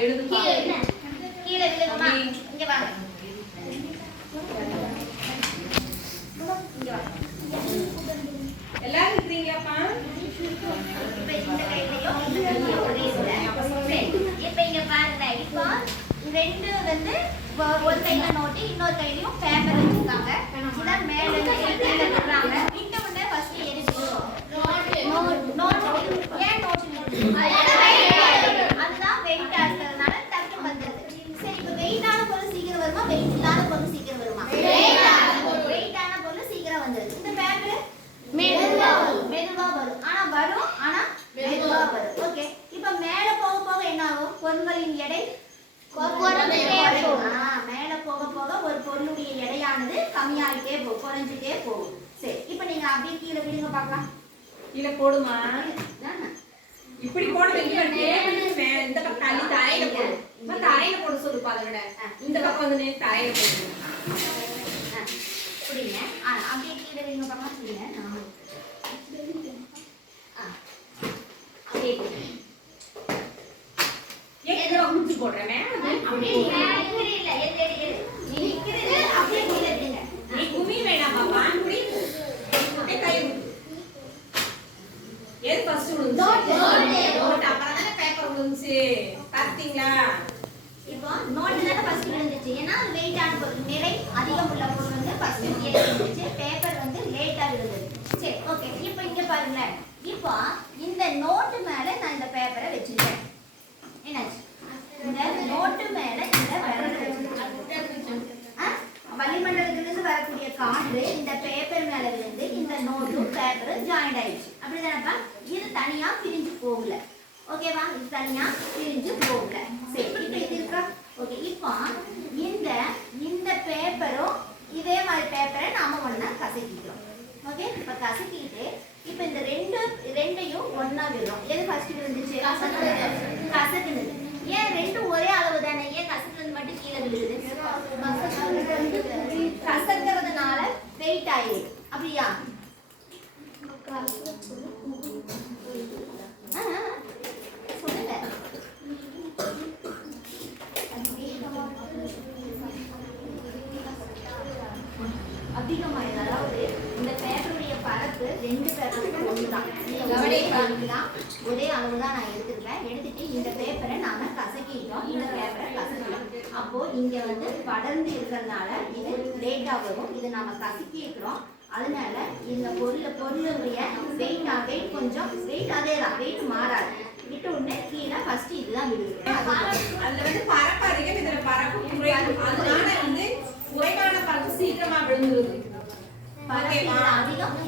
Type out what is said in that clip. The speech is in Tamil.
எழுதுமா கீழே விழுகுமா இங்க வாங்க இங்க வாங்க எல்லாரும் இருக்கீங்களாப்பா இப்ப இந்த கையிலயும் இந்த கையிலயும் ஒரே இதுல சரி இப்ப இங்க பாருங்க இப்போ ரெண்டு வந்து ஒரு கையில நோட்டு இன்னொரு கையிலயும் பேப்பர் வச்சிருக்காங்க இதான் மேல கீழ விடுறாங்க இந்த உடனே ஃபர்ஸ்ட் எழுதி நோட் ஏன் நோட் அதுதான் வெயிட்டா இருக்கிறதுனால டக்கு வந்துருது சரி இப்போ வெயிட்டான பொருள் சீக்கிரம் வருமா வெயிட் இல்லாத பொருள் சீக்கிரம் வருமா வெயிட்டான பொருள் சீக்கிரம் வந்துருது இந்த பேப்பர் மெதுவா வரும் ஆனா மெதுவா வரும் ஓகே இப்போ மேல போக போக என்ன ஆகும் பொருள்களின் எடை மேல போக போக ஒரு பொருளுடைய எடையானது கம்மியாகிட்டே போகும் குறைஞ்சிட்டே போகும் சரி இப்போ நீங்க அப்படியே கீழே விடுங்க பார்க்கலாம் கீழே போடுமா இப்படி போடுங்க இந்த பக்கம் தள்ளி தரையில போடு தரையில போட சொல்லுப்பா அதை விட இந்த பக்கம் வந்து நீ தரையில போடு புரியுங்க அப்படியே கீழே விடுங்க பார்க்கலாம் சொல்லுங்க அப்படியே ஏன் குச்சி போடுறேன் அப்படியே இல்ல நீ நிக்கிறது அப்படியே கீழே விடுங்க நீ குமி வேணாம் பாப்பா குடி கை ஏது ஃபர்ஸ்ட் விழுந்துச்சு நோட் அப்புறம் தான பேப்பர் விழுந்துச்சு பாத்தீங்களா இப்போ நோட் தான ஃபர்ஸ்ட் விழுந்துச்சு ஏன்னா வெயிட்டான பொருள் நிறை அதிகம் உள்ள பொருள் வந்து ஃபர்ஸ்ட் கீழே விழுந்துச்சு பேப்பர் வந்து லேட்டா விழுந்தது சரி ஓகே இப்போ இங்க பாருங்க இப்போ இந்த நோட் மேல நான் இந்த பேப்பரை வெச்சிருக்கேன் என்னாச்சு இந்த நோட் மேல இந்த பேப்பரை வெச்சிருக்கேன் வளிமண்டலத்திலிருந்து வரக்கூடிய காற்று இந்த பேப்பர் மேல விழுந்து இந்த நோட்டும் பேப்பரும் ஜாயிண்ட் ஆயிடுச்சு அப்படிதானப்பா இது தனியா பிரிஞ்சு போகல ஓகேவா இது தனியா பிரிஞ்சு போகல சரி இப்போ இது இருக்கா ஓகே இப்போ இந்த பேப்பரும் இதே மாதிரி பேப்பரை நாம ஒண்ணா கசக்கிக்கிறோம் ஓகே இப்போ கசக்கிட்டு இப்போ இந்த ரெண்டையும் ஒண்ணா விடுறோம் எது ஃபர்ஸ்ட் விழுந்துச்சு கசக்குனது ஏன் ரெண்டும் ஒரே அளவு தானே ஏன் கசக்குனது மட்டும் கீழே விழுது கசக்கிறதுனால வெயிட் ஆயிடுது அப்படியா சொல்லுங்க அதிகமாயிடுது அதாவது இந்த பேப்பருடைய பரப்பு ரெண்டு பேப்பருக்கு ஒண்ணுதான் ஒரே அளவு தான் நான் எடுத்துருக்கேன் எடுத்துட்டு இந்த பேப்பரை நாம கசக்கிட்டோம் இந்த பேப்பரை கசக்கலாம் அப்போ இங்க வந்து படர்ந்து இருக்கிறதுனால இது லேட்டா வரும் இதை நாம கசக்கி இருக்கிறோம் அதனால இந்த பொருளுடைய வெயிட் கொஞ்சம் வெயிட் அதே தான் வெயிட் மாறாது விட்டு உடனே கீழே ஃபர்ஸ்ட் இதுதான் விடுது அதுல வந்து பரப்பு அதிகம் இதுல பரப்பு குறைவு அதனால வந்து குறைவான பரப்பு சீக்கிரமா விழுந்துருது பரப்பு அதிகம்